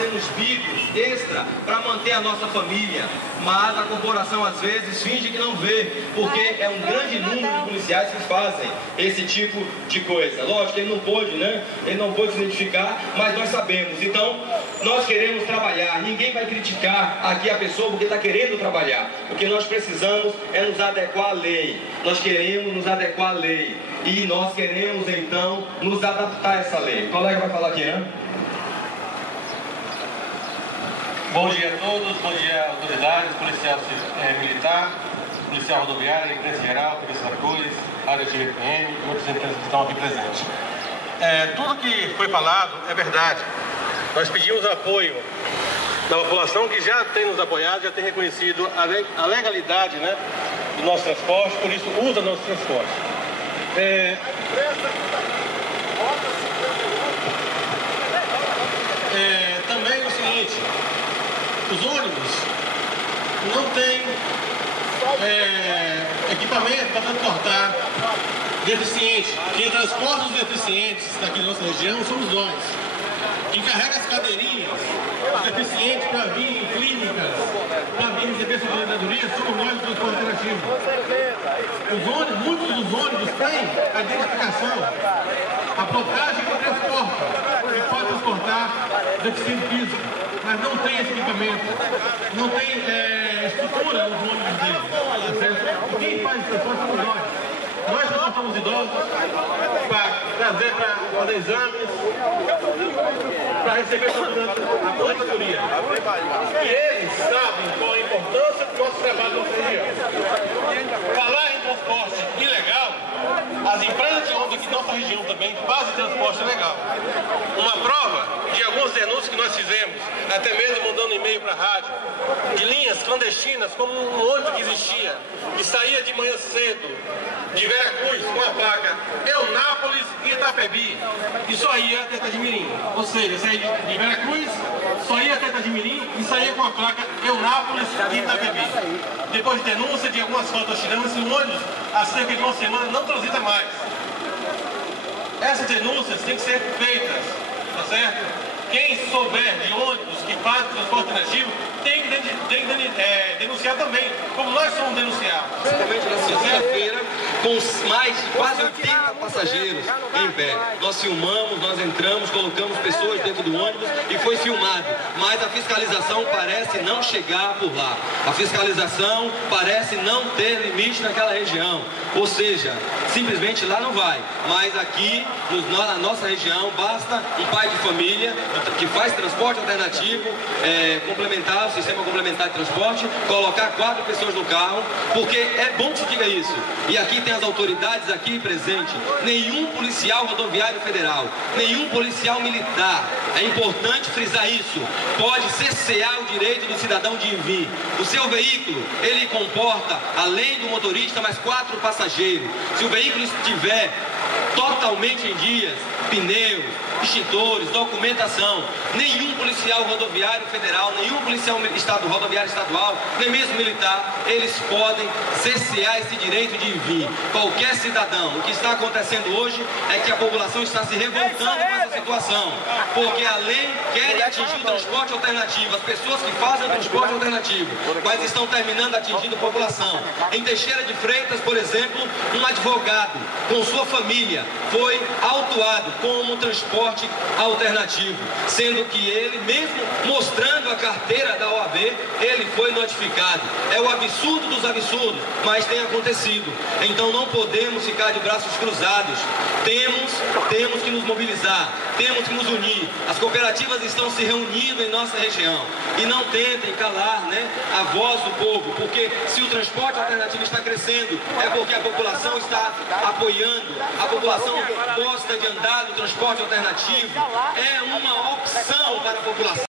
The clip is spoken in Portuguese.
fazemos bicos extra para manter a nossa família, mas a corporação às vezes finge que não vê, porque é um grande número de policiais que fazem esse tipo de coisa. Lógico que ele não pôde, né? Ele não pôde se identificar, mas nós sabemos. Então, nós queremos trabalhar. Ninguém vai criticar aqui a pessoa porque está querendo trabalhar. O que nós precisamos é nos adequar à lei. Nós queremos nos adequar à lei. E nós queremos, então, nos adaptar a essa lei. O colega vai falar aqui, né? Bom dia a todos, bom dia autoridades, policial militar, policial rodoviário, imprensa geral, polícia da Cruz, área de GPM e outros empresas que estão aqui presentes. Tudo que foi falado é verdade. Nós pedimos apoio da população que já tem nos apoiado, já tem reconhecido a legalidade, né, do nosso transporte, por isso usa nosso transporte. Também é o seguinte, os ônibus não têm equipamento para transportar deficientes. Quem transporta os deficientes daqui da nossa região somos nós. Quem carrega as cadeirinhas, os deficientes para vir em clínicas, para vir receber sua aposentadoria, somos nós do transporte alternativo. Muitos dos ônibus têm a identificação, a plotagem que transporta, que pode transportar deficiente físico, mas não tem esse equipamento, não tem estrutura nos ônibus deles. Tá certo? Quem faz esse transporte somos nós. Nós transportamos idosos para trazer para fazer exames, para receber a aposentadoria. E eles sabem qual a importância do nosso trabalho na nossa região. Falar em transporte ilegal, as empresas de ônibus aqui na nossa região também fazem transporte ilegal. Uma prova de algumas denúncias que nós fizemos, até mesmo mandando e-mail para a rádio, de linhas clandestinas, como um ônibus que existia, que saía de manhã cedo, de Veracruz, com a placa Eunápolis e Itapebi, e só ia até Itagimirim. Ou seja, saía de Veracruz, só ia até Itagimirim e saía com a placa Eunápolis e Itapebi. Depois de denúncia de algumas fotos tirando, esse ônibus, há cerca de uma semana, não transita mais. Essas denúncias têm que ser feitas, tá certo? Quem souber de ônibus que faz transporte alternativo tem que denunciar também, como nós somos denunciados. Principalmente na segunda-feira, com mais de quase 80 passageiros em pé. Nós filmamos, nós entramos, colocamos pessoas dentro do ônibus e foi filmado. Mas a fiscalização parece não chegar por lá. A fiscalização parece não ter limite naquela região. Ou seja, simplesmente lá não vai. Mas aqui, na nossa região, basta um pai de família que faz transporte alternativo, complementar o sistema complementar de transporte, colocar 4 pessoas no carro, porque é bom que se diga isso. E aqui tem as autoridades aqui presentes. Nenhum policial rodoviário federal, nenhum policial militar, é importante frisar isso, pode cercear o direito do cidadão de vir. O seu veículo, ele comporta, além do motorista, mais 4 passageiros. Se o veículo estiver totalmente em dias, pneus, extintores, documentação, nenhum policial rodoviário federal, nenhum policial rodoviário estadual, nem mesmo militar, eles podem cercear esse direito de vir. Qualquer cidadão. O que está acontecendo hoje é que a população está se revoltando com essa situação, porque a lei quer atingir o transporte alternativo, as pessoas que fazem o transporte alternativo, mas estão terminando atingindo a população. Em Teixeira de Freitas, por exemplo, um advogado com sua família foi autuado como transporte alternativo, sendo que ele, mesmo mostrando a carteira da OAB, ele foi notificado. É o absurdo dos absurdos, mas tem acontecido. Então não podemos ficar de braços cruzados. Temos que nos mobilizar, temos que nos unir. As cooperativas estão se reunindo em nossa região e não tentem calar, né, a voz do povo, porque se o transporte alternativo está crescendo, é porque a população está apoiando, a população gosta de andar no transporte alternativo, é uma opção para a população.